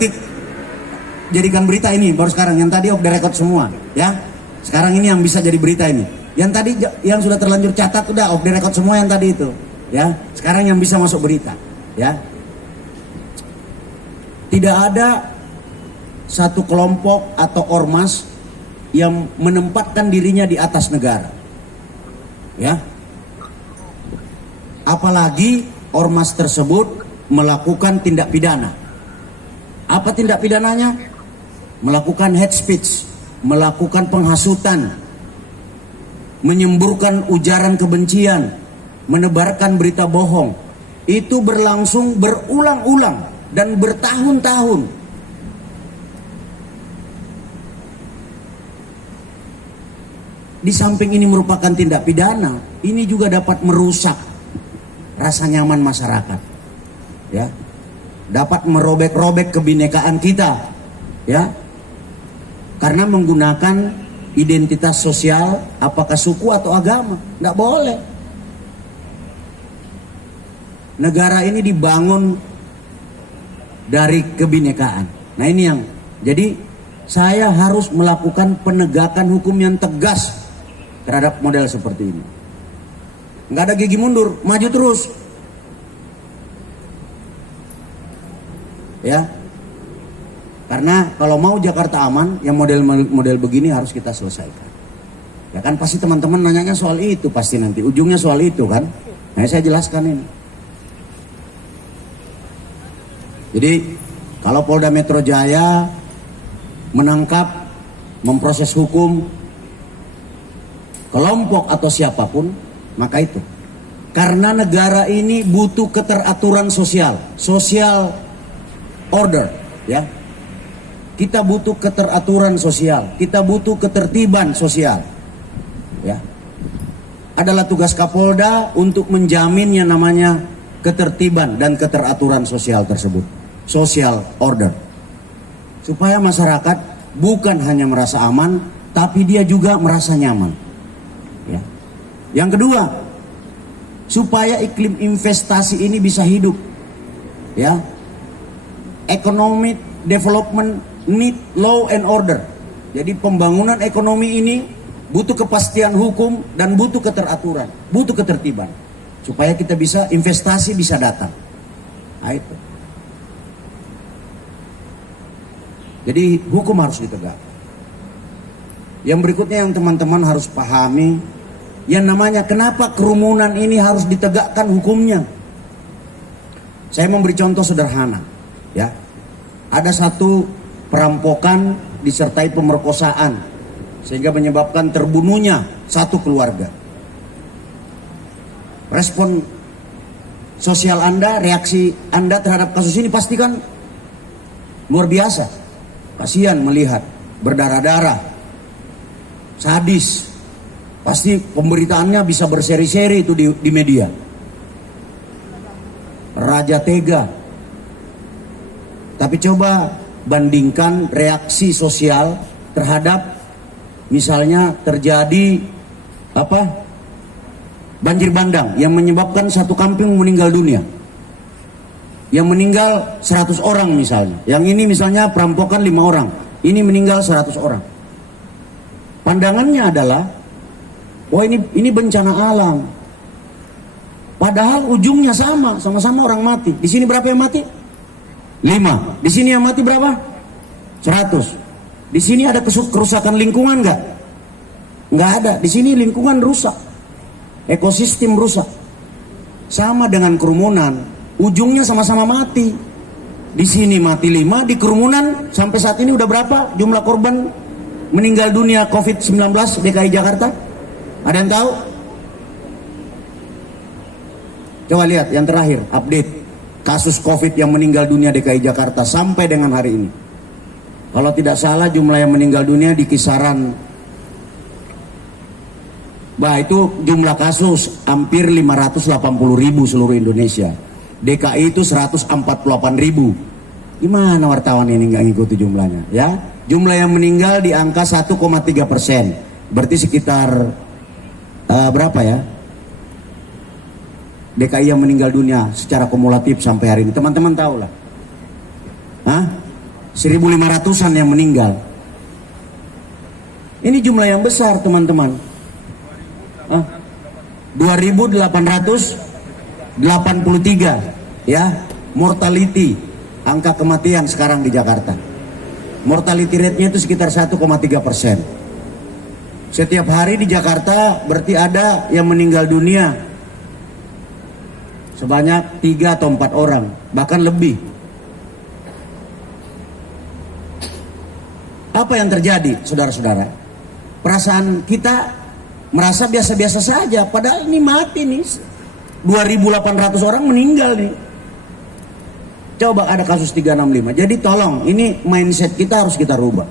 ketik, jadikan berita ini baru sekarang. Yang tadi off the record semua, ya. Sekarang ini yang bisa jadi berita ini. Yang tadi yang sudah terlanjur catat udah off the record semua yang tadi itu, ya. Sekarang yang bisa masuk berita, ya. Tidak ada satu kelompok atau ormas yang menempatkan dirinya di atas negara, ya. Apalagi ormas tersebut melakukan tindak pidana. Apa tindak pidananya? Melakukan hate speech, melakukan penghasutan, menyemburkan ujaran kebencian, menebarkan berita bohong. Itu berlangsung berulang-ulang dan bertahun-tahun. Di samping ini merupakan tindak pidana, ini juga dapat merusak rasa nyaman masyarakat, ya, dapat merobek-robek kebinekaan kita, ya, karena menggunakan identitas sosial, apakah suku atau agama. Nggak boleh. Negara ini dibangun dari kebinekaan. Nah ini yang, jadi saya harus melakukan penegakan hukum yang tegas terhadap model seperti ini. Nggak ada gigi mundur, maju terus, ya. Karena kalau mau Jakarta aman, yang model begini harus kita selesaikan. Ya kan pasti teman-teman nanyanya soal itu, pasti nanti ujungnya soal itu kan. Nah saya jelaskan ini. Jadi kalau Polda Metro Jaya menangkap, memproses hukum kelompok atau siapapun, maka itu. Karena negara ini butuh keteraturan sosial, social order, ya. Kita butuh keteraturan sosial, kita butuh ketertiban sosial, ya. Adalah tugas Kapolda untuk menjamin yang namanya ketertiban dan keteraturan sosial tersebut, social order, supaya masyarakat bukan hanya merasa aman, tapi dia juga merasa nyaman, ya. Yang kedua, supaya iklim investasi ini bisa hidup, ya. Economic development need law and order. Jadi pembangunan ekonomi ini butuh kepastian hukum dan butuh keteraturan, butuh ketertiban, supaya kita bisa investasi bisa datang. Nah, itu. Jadi hukum harus ditegakkan. Yang berikutnya yang teman-teman harus pahami, yang namanya kenapa kerumunan ini harus ditegakkan hukumnya. Saya memberi contoh sederhana, ya. Ada satu perampokan disertai pemerkosaan sehingga menyebabkan terbunuhnya satu keluarga. Respon sosial Anda, reaksi Anda terhadap kasus ini pasti kan luar biasa. Kasihan melihat berdarah-darah, sadis. Pasti pemberitaannya bisa berseri-seri itu di media. Raja tega. Tapi coba bandingkan reaksi sosial terhadap misalnya terjadi banjir bandang yang menyebabkan satu kampung meninggal dunia. Yang meninggal 100 orang misalnya. Yang ini misalnya perampokan 5 orang. Ini meninggal 100 orang. Pandangannya adalah, wah ini bencana alam. Padahal ujungnya sama-sama orang mati. Di sini berapa yang mati? 5. Di sini yang mati berapa? 100. Di sini ada kerusakan lingkungan nggak? Nggak ada. Di sini lingkungan rusak, ekosistem rusak. Sama dengan kerumunan, ujungnya sama-sama mati. Di sini mati 5, di kerumunan sampai saat ini udah berapa jumlah korban meninggal dunia COVID-19 DKI Jakarta? Ada yang tahu? Coba lihat yang terakhir, update kasus COVID yang meninggal dunia DKI Jakarta sampai dengan hari ini. Kalau tidak salah jumlah yang meninggal dunia di kisaran, itu jumlah kasus hampir 580.000 seluruh Indonesia. DKI itu 148.000. Gimana wartawan ini nggak ngikuti jumlahnya, ya? Jumlah yang meninggal di angka 1,3%. Berarti sekitar berapa ya? DKI yang meninggal dunia secara kumulatif sampai hari ini, teman-teman tahu lah. Hah? 1.500-an yang meninggal. Ini jumlah yang besar, teman-teman. 2.883 ya mortality, angka kematian sekarang di Jakarta. Mortality rate-nya itu sekitar 1,3%. Setiap hari di Jakarta berarti ada yang meninggal dunia sebanyak 3 atau 4 orang, bahkan lebih. Apa yang terjadi, saudara-saudara? Perasaan kita merasa biasa-biasa saja, padahal ini mati nih. 2.800 orang meninggal nih. Coba ada kasus 365. Jadi tolong, ini mindset kita harus kita rubah.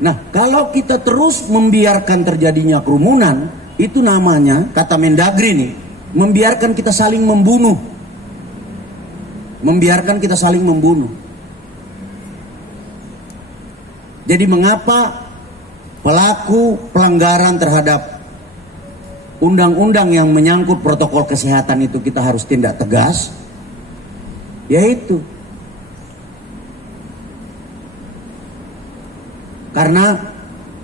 Nah, kalau kita terus membiarkan terjadinya kerumunan, itu namanya, kata Mendagri nih, membiarkan kita saling membunuh. Membiarkan kita saling membunuh. Jadi mengapa pelaku pelanggaran terhadap undang-undang yang menyangkut protokol kesehatan itu kita harus tindak tegas? Yaitu karena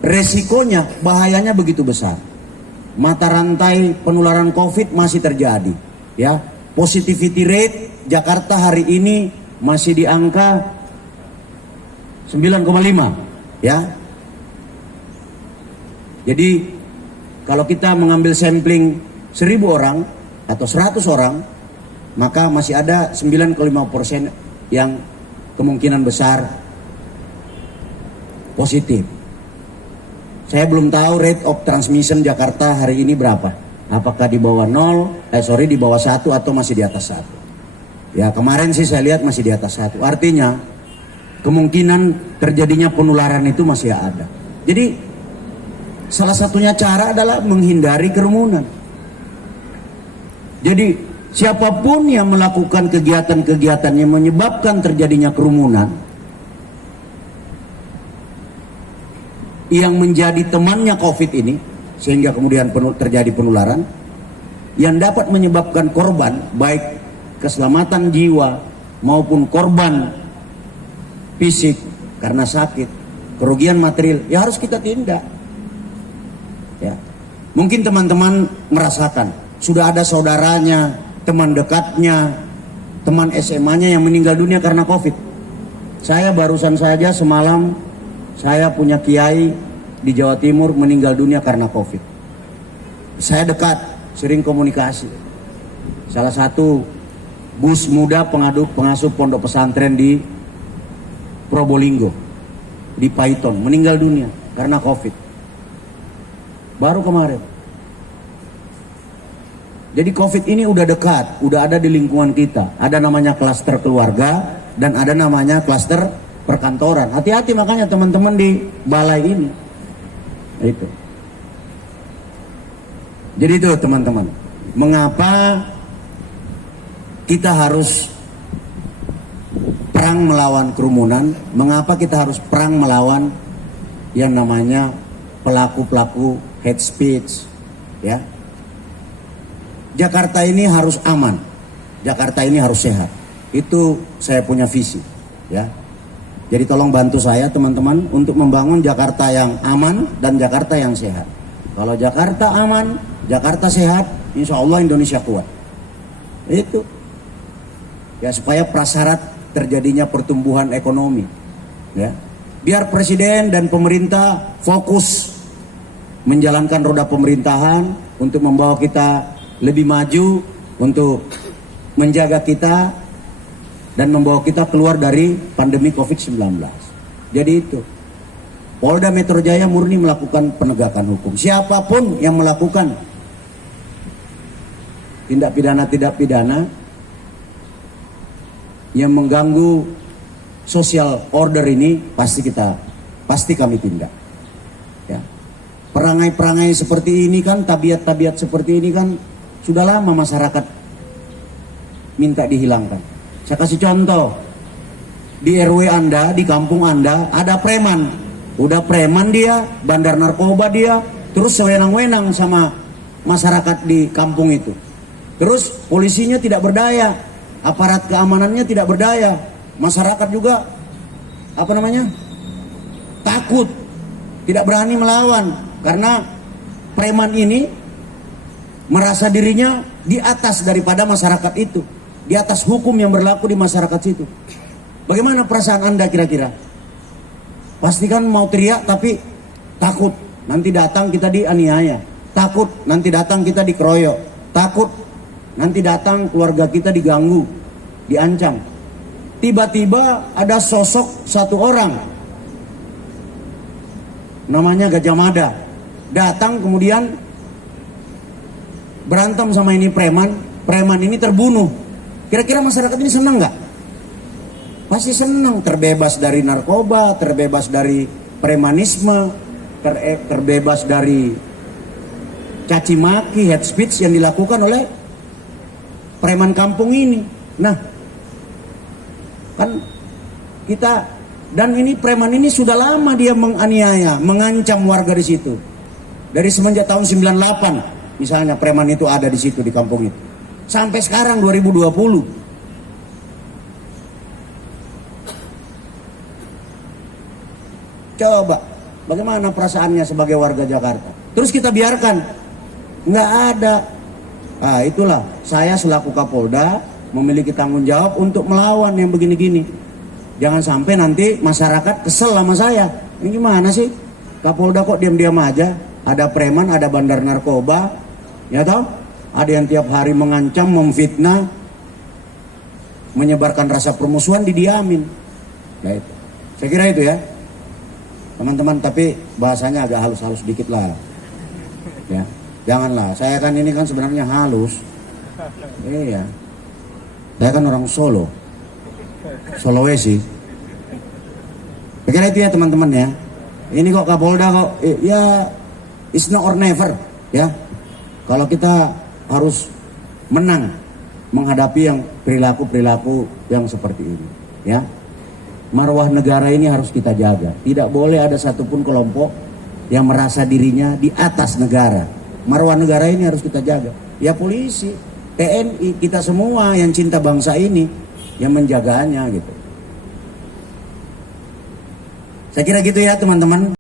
resikonya, bahayanya begitu besar. Mata rantai penularan COVID masih terjadi, ya. Positivity rate Jakarta hari ini masih di angka 9,5, ya. Jadi kalau kita mengambil sampling 1.000 orang atau 100 orang, maka masih ada 9,5% yang kemungkinan besar positif. Saya belum tahu rate of transmission Jakarta hari ini berapa. Apakah di bawah 0, di bawah 1 atau masih di atas 1. Ya, kemarin sih saya lihat masih di atas 1. Artinya kemungkinan terjadinya penularan itu masih ada. Jadi salah satunya cara adalah menghindari kerumunan. Jadi siapapun yang melakukan kegiatan-kegiatan yang menyebabkan terjadinya kerumunan, yang menjadi temannya COVID ini, sehingga kemudian terjadi penularan, yang dapat menyebabkan korban, baik keselamatan jiwa maupun korban fisik karena sakit, kerugian material, ya harus kita tindak. Ya. Mungkin teman-teman merasakan, sudah ada saudaranya, teman dekatnya, teman SMA-nya yang meninggal dunia karena COVID. Saya barusan saja semalam, saya punya kiai di Jawa Timur meninggal dunia karena COVID. Saya dekat, sering komunikasi. Salah satu bus muda pengasuh pondok pesantren di Probolinggo, di Paiton, meninggal dunia karena COVID. Baru kemarin. Jadi COVID ini udah dekat, udah ada di lingkungan kita. Ada namanya klaster keluarga dan ada namanya klaster perkantoran. Hati-hati makanya teman-teman di balai ini. Itu. Jadi itu teman-teman. Mengapa kita harus perang melawan kerumunan? Mengapa kita harus perang melawan yang namanya pelaku-pelaku hate speech? Ya. Jakarta ini harus aman. Jakarta ini harus sehat. Itu saya punya visi, ya. Jadi tolong bantu saya teman-teman untuk membangun Jakarta yang aman dan Jakarta yang sehat. Kalau Jakarta aman, Jakarta sehat, insya Allah Indonesia kuat. Itu. Ya, supaya prasyarat terjadinya pertumbuhan ekonomi. Ya. Biar presiden dan pemerintah fokus menjalankan roda pemerintahan untuk membawa kita lebih maju, untuk menjaga kita dan membawa kita keluar dari pandemi COVID-19. Jadi itu. Polda Metro Jaya murni melakukan penegakan hukum. Siapapun yang melakukan tindak pidana yang mengganggu social order ini pasti kami tindak. Ya. Perangai-perangai seperti ini kan, tabiat-tabiat seperti ini kan sudah lama masyarakat minta dihilangkan. Saya kasih contoh, di RW Anda, di kampung Anda ada preman. Udah preman dia, bandar narkoba dia, terus sewenang-wenang sama masyarakat di kampung itu. Terus polisinya tidak berdaya, aparat keamanannya tidak berdaya, masyarakat juga takut, tidak berani melawan, karena preman ini merasa dirinya di atas daripada masyarakat itu, di atas hukum yang berlaku di masyarakat situ. Bagaimana perasaan Anda kira-kira? Pastikan mau teriak tapi takut nanti datang kita dianiaya, takut nanti datang kita dikeroyok, takut nanti datang keluarga kita diganggu, diancam. Tiba-tiba ada sosok satu orang namanya Gajah Mada datang, kemudian berantem sama ini preman ini terbunuh. Kira-kira masyarakat ini senang nggak? Pasti senang, terbebas dari narkoba, terbebas dari premanisme, terbebas dari caci maki, hate speech yang dilakukan oleh preman kampung ini. Nah, kan kita, dan ini preman ini sudah lama dia menganiaya, mengancam warga di situ. Dari semenjak tahun 98 misalnya preman itu ada di situ di kampung itu. Sampai sekarang 2020. Coba bagaimana perasaannya sebagai warga Jakarta? Terus kita biarkan, nggak ada. Nah, itulah saya selaku Kapolda memiliki tanggung jawab untuk melawan yang begini-gini. Jangan sampai nanti masyarakat kesel sama saya. Ini gimana sih? Kapolda kok diam-diam aja? Ada preman, ada bandar narkoba, ya toh? Ada yang tiap hari mengancam, memfitnah, menyebarkan rasa permusuhan, didiamin. Nah, itu. Saya kira itu ya, teman-teman. Tapi bahasanya agak halus-halus dikit lah. Ya, janganlah. Saya kan ini kan sebenarnya halus. Iya. Saya kan orang Solo, Sulawesi. Saya kira itu ya teman-teman ya. Ini kok Kapolda kok, ya it's now or never ya. Kalau kita harus menang menghadapi yang perilaku-perilaku yang seperti ini ya. Marwah negara ini harus kita jaga. Tidak boleh ada satupun kelompok yang merasa dirinya di atas negara. Marwah negara ini harus kita jaga. Ya polisi, TNI, kita semua yang cinta bangsa ini yang menjaganya gitu. Saya kira gitu ya teman-teman.